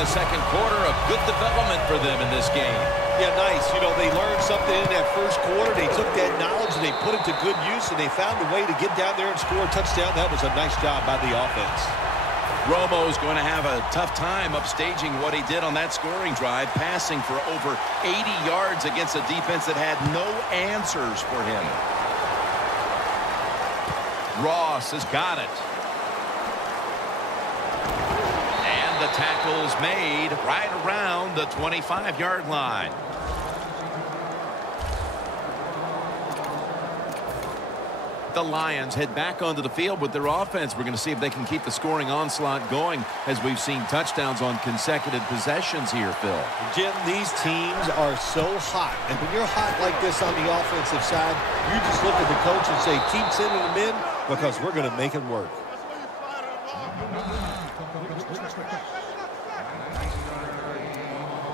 the second quarter. A good development for them in this game. Yeah, nice. You know, they learned something in that first quarter. They took that knowledge and they put it to good use, and they found a way to get down there and score a touchdown. That was a nice job by the offense. Romo's going to have a tough time upstaging what he did on that scoring drive, passing for over 80 yards against a defense that had no answers for him. Ross has got it. And the tackle's made right around the 25-yard line. The Lions head back onto the field with their offense. We're going to see if they can keep the scoring onslaught going as we've seen touchdowns on consecutive possessions here, Phil. Jim, these teams are so hot. And when you're hot like this on the offensive side, you just look at the coach and say, keep sending them in because we're going to make it work.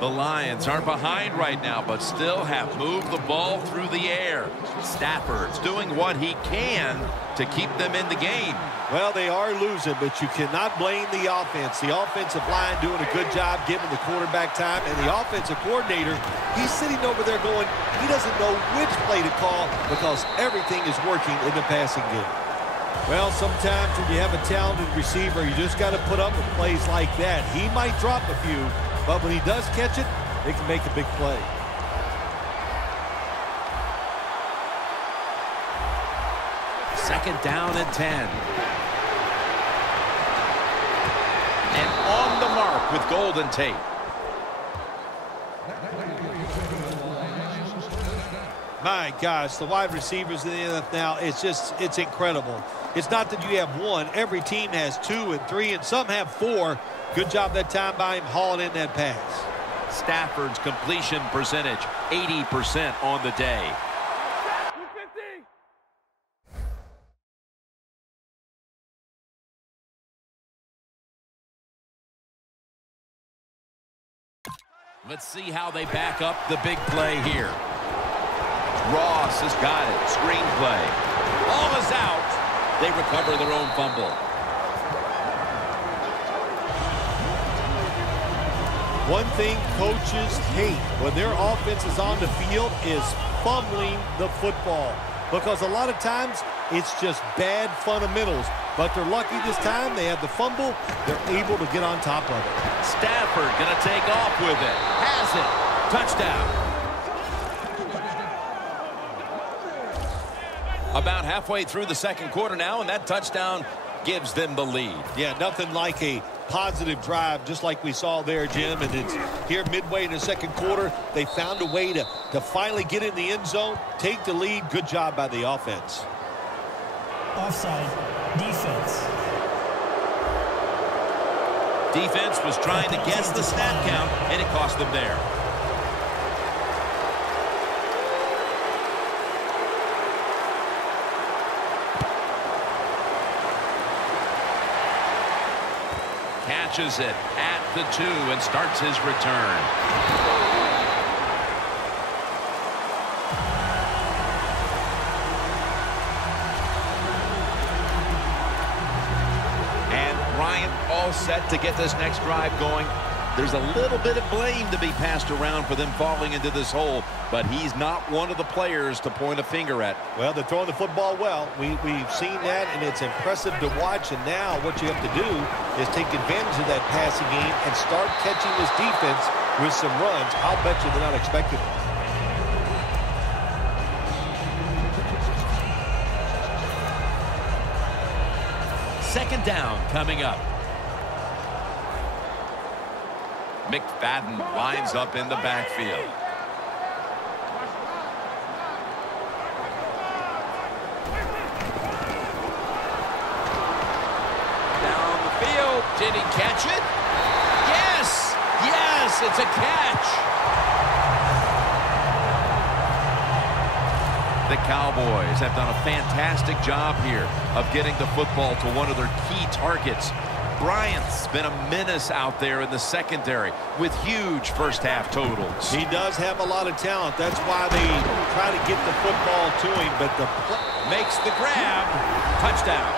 The Lions are behind right now, but still have moved the ball through the air. Stafford's doing what he can to keep them in the game. Well, they are losing, but you cannot blame the offense. The offensive line doing a good job giving the quarterback time, and the offensive coordinator, he's sitting over there going, he doesn't know which play to call because everything is working in the passing game. Well, sometimes when you have a talented receiver, you just got to put up with plays like that. He might drop a few, but when he does catch it, they can make a big play. Second down and 10. And on the mark with Golden Tate. My gosh, the wide receivers in the NFL now, it's incredible. It's not that you have one. Every team has 2 and 3, and some have 4. Good job that time by him hauling in that pass. Stafford's completion percentage, 80% on the day. Let's see how they back up the big play here. Ross has got it. Screen play. Ball is out. They recover their own fumble. One thing coaches hate when their offense is on the field is fumbling the football. Because a lot of times it's just bad fundamentals. But they're lucky this time. They have the fumble. They're able to get on top of it. Stafford going to take off with it. Has it. Touchdown. About halfway through the second quarter now, and that touchdown gives them the lead. Yeah, nothing like a positive drive just like we saw there, Jim. And it's here midway in the second quarter. They found a way to finally get in the end zone, take the lead. Good job by the offense. Offside. Defense. Defense was trying to guess the snap count, and it cost them there. Catches it at the 2 and starts his return. All set to get this next drive going. There's a little bit of blame to be passed around for them falling into this hole, but he's not one of the players to point a finger at. Well, they're throwing the football well. We've seen that, and it's impressive to watch. And now what you have to do is take advantage of that passing game and start catching this defense with some runs. I'll bet you they're not expecting it. Second down coming up. McFadden lines up in the backfield. Down the field. Did he catch it? Yes! Yes, it's a catch. The Cowboys have done a fantastic job here of getting the football to one of their key targets. Bryant's been a menace out there in the secondary with huge first-half totals. He does have a lot of talent. That's why they try to get the football to him, but makes the grab. Touchdown.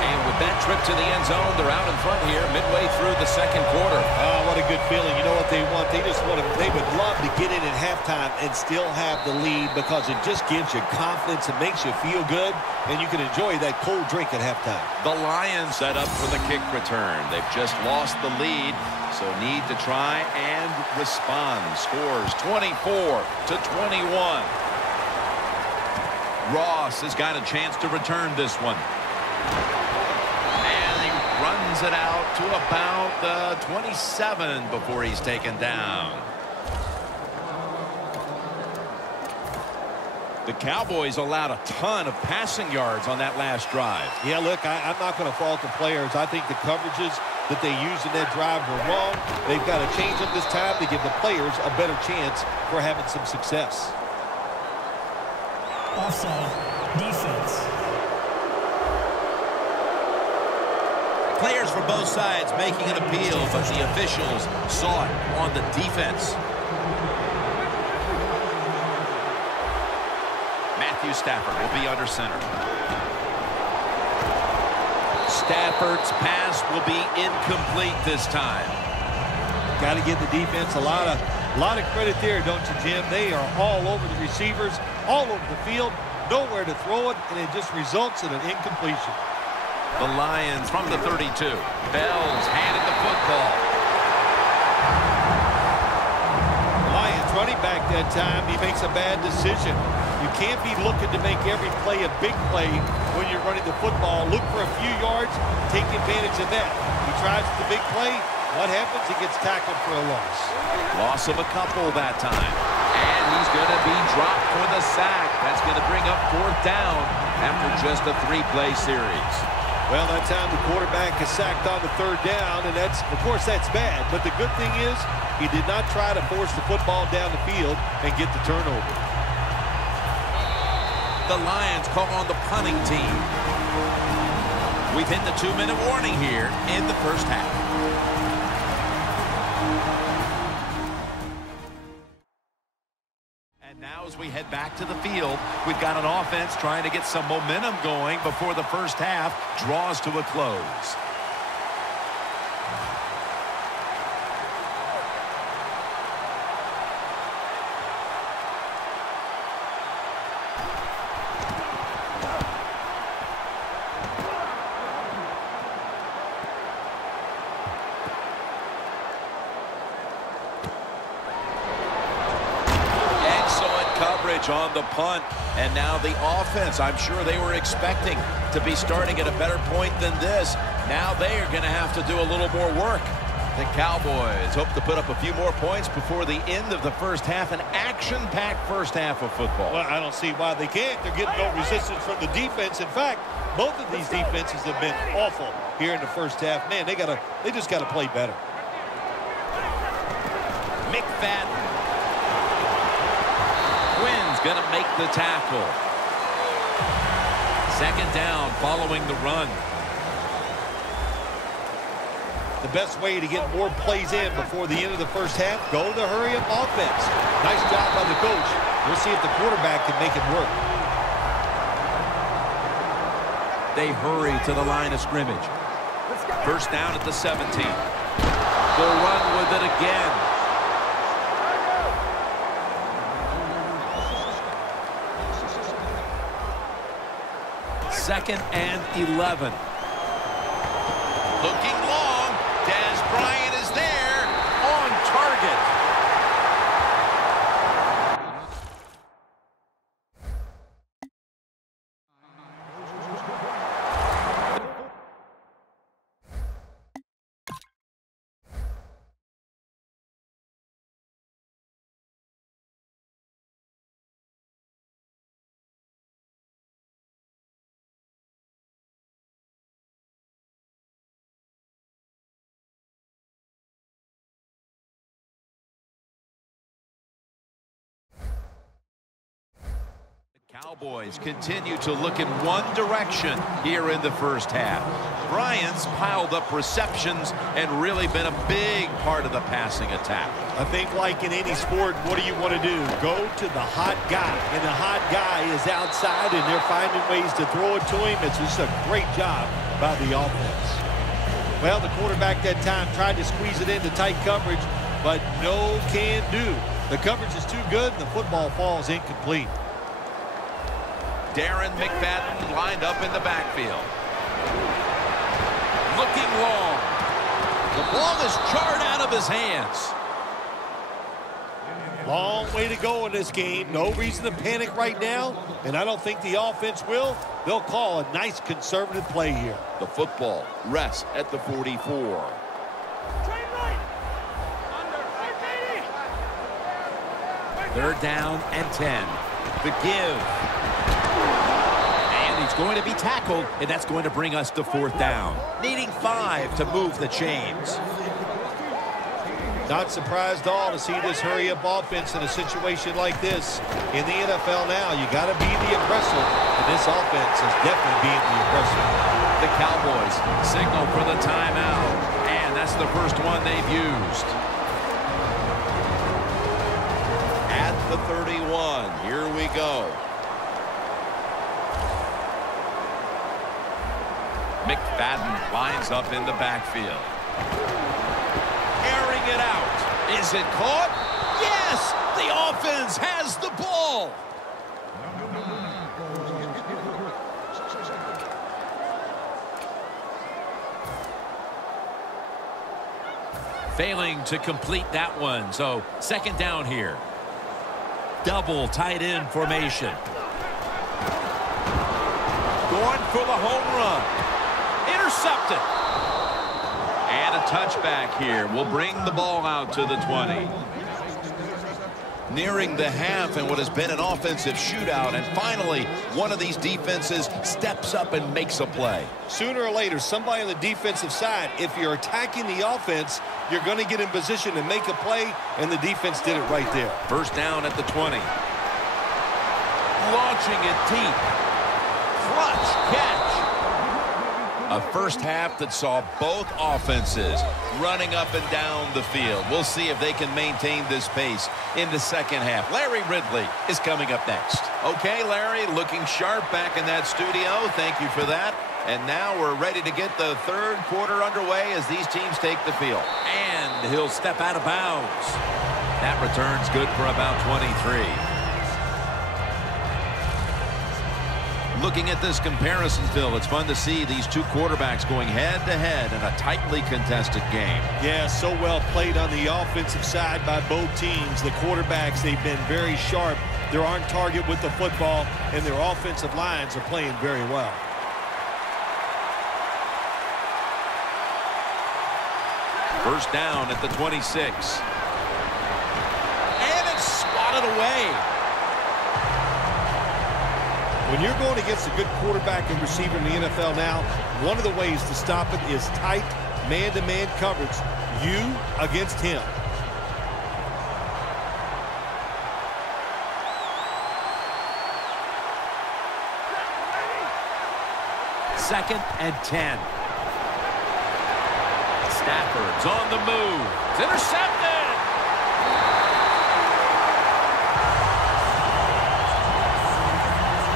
And trip to the end zone. They're out in front here midway through the second quarter. Oh, what a good feeling. You know what they want? They just want to, they would love to get in at halftime and still have the lead because it just gives you confidence and makes you feel good, and you can enjoy that cold drink at halftime. The Lions set up for the kick return. They've just lost the lead, so need to try and respond. Scores 24-21. Ross has got a chance to return this one. And he runs it out to about the 27 before he's taken down. The Cowboys allowed a ton of passing yards on that last drive. Yeah, look, I'm not going to fault the players. I think the coverages that they used in that drive were wrong. They've got to change them this time to give the players a better chance for having some success. Offside. Defense. Players from both sides making an appeal, but the officials saw it on the defense. Matthew Stafford will be under center. Stafford's pass will be incomplete this time. Got to give the defense a lot of credit there, don't you, Jim? They are all over the receivers, all over the field, nowhere to throw it, and it just results in an incompletion. The Lions from the 32. Bell's handed the football. Lions running back that time. He makes a bad decision. You can't be looking to make every play a big play when you're running the football. Look for a few yards, take advantage of that. He tries the big play. What happens? He gets tackled for a loss. Loss of a couple that time. And he's going to be dropped for the sack. That's going to bring up fourth down after just a 3-play series. Well, that time the quarterback is sacked on the third down, and that's, of course, that's bad. But the good thing is he did not try to force the football down the field and get the turnover. The Lions call on the punting team. We've hit the 2-minute warning here in the first half. And now as we head back to the field, we've got an offense trying to get some momentum going before the first half draws to a close. On the punt, and now the offense, I'm sure they were expecting to be starting at a better point than this. Now they are going to have to do a little more work. The Cowboys hope to put up a few more points before the end of the first half, an action-packed first half of football. Well, I don't see why they can't. They're getting no resistance from the defense. In fact, both of these defenses have been awful here in the first half. Man, they just got to play better. McFadden. Going to make the tackle. Second down following the run. The best way to get more plays in before the end of the first half, go the hurry-up offense. Nice job by the coach. We'll see if the quarterback can make it work. They hurry to the line of scrimmage. First down at the 17. They'll run with it again. Second and 11. Looking long. Dez Bryant is there on target. Cowboys continue to look in one direction here in the first half. Bryant's piled up receptions and really been a big part of the passing attack. I think like in any sport, what do you want to do? Go to the hot guy. And the hot guy is outside, and they're finding ways to throw it to him. It's just a great job by the offense. Well, the quarterback that time tried to squeeze it into tight coverage, but no can do. The coverage is too good, and the football falls incomplete. Darren McFadden lined up in the backfield. Looking long. The ball is jarred out of his hands. Long way to go in this game. No reason to panic right now, and I don't think the offense will. They'll call a nice conservative play here. The football rests at the 44. Third down and 10. The give. And he's going to be tackled, and that's going to bring us to fourth down. Needing 5 to move the chains. Not surprised at all to see this hurry-up offense in a situation like this. In the NFL now, you got to be the aggressor, and this offense is definitely being the aggressor. The Cowboys signal for the timeout, and that's the first one they've used. At the 31, here we go. McFadden lines up in the backfield. Airing it out. Is it caught? Yes! The offense has the ball. Failing to complete that one, so second down here. Double tight end formation. Going for the home run. Intercepted. And a touchback here will bring the ball out to the 20. Nearing the half in what has been an offensive shootout, and finally one of these defenses steps up and makes a play. Sooner or later, somebody on the defensive side, if you're attacking the offense, you're going to get in position to make a play, and the defense did it right there. First down at the 20. Launching it deep. Clutch catch. A first half that saw both offenses running up and down the field. We'll see if they can maintain this pace in the second half. Larry Ridley is coming up next. Okay, Larry, looking sharp back in that studio. Thank you for that. And now we're ready to get the third quarter underway as these teams take the field. And he'll step out of bounds. That return's good for about 23. Looking at this comparison, Phil, it's fun to see these two quarterbacks going head-to-head in a tightly contested game. Yeah, so well played on the offensive side by both teams. The quarterbacks, they've been very sharp. They're on target with the football, and their offensive lines are playing very well. First down at the 26. And it's swatted away. When you're going against a good quarterback and receiver in the NFL now, one of the ways to stop it is tight man-to-man coverage. You against him. Second and 10. Stafford's on the move. It's intercepted.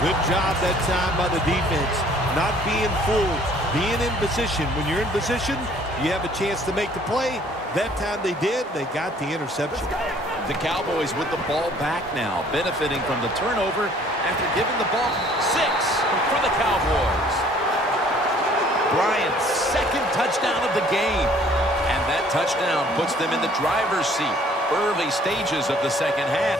Good job that time by the defense. Not being fooled, being in position. When you're in position, you have a chance to make the play. That time they did. They got the interception. The Cowboys with the ball back now, benefiting from the turnover after giving the ball 6 for the Cowboys. Bryant's second touchdown of the game. And that touchdown puts them in the driver's seat. Early stages of the second half.